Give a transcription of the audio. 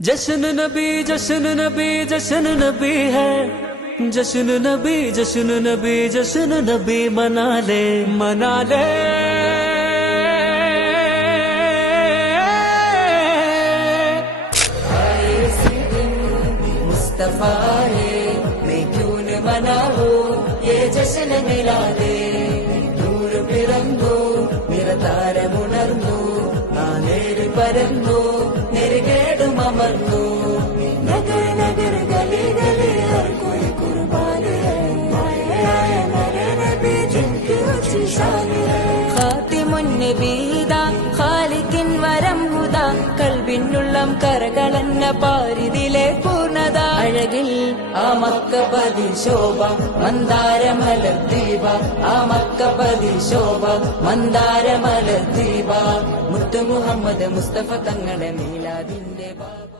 जश्न नबी जश्न नबी जश्न नबी है, जश्न नबी जश्न नबी जश्न नबी मना ले मना ले। मुस्तफा है मैं क्यों न मनाऊं ये जश्न मिला दे। दूर പിറന്നു നിറതാരമുണർന്നു നാനേറി പരന്നു നെരുകേടും അമർന്നു। നഗർ നഗർ ഗലി ഗലി ഹർ കോയി കുർബാൻ ഹൈ ആയ मेरे नबी जिनकी ऊंची शान है। ഖാതിമുൻ നബീദാ ഖാലിഖിൻ വരം ഹുദാ കൽബിനുള്ളം കരകളന്ന പാരിതിലെ പൂർണ്ണത। അഴകിൽ ആ മക്കപതി ശോഭ മന്ദാരമലർ ദീപ ആ മക്കപതി ശോഭ മന്ദാരമലർ ദീപ മുത്തു മുഹമ്മദ് മുസ്തഫ തങ്ങളുടെ മീലാദിന്റെ ബാബ।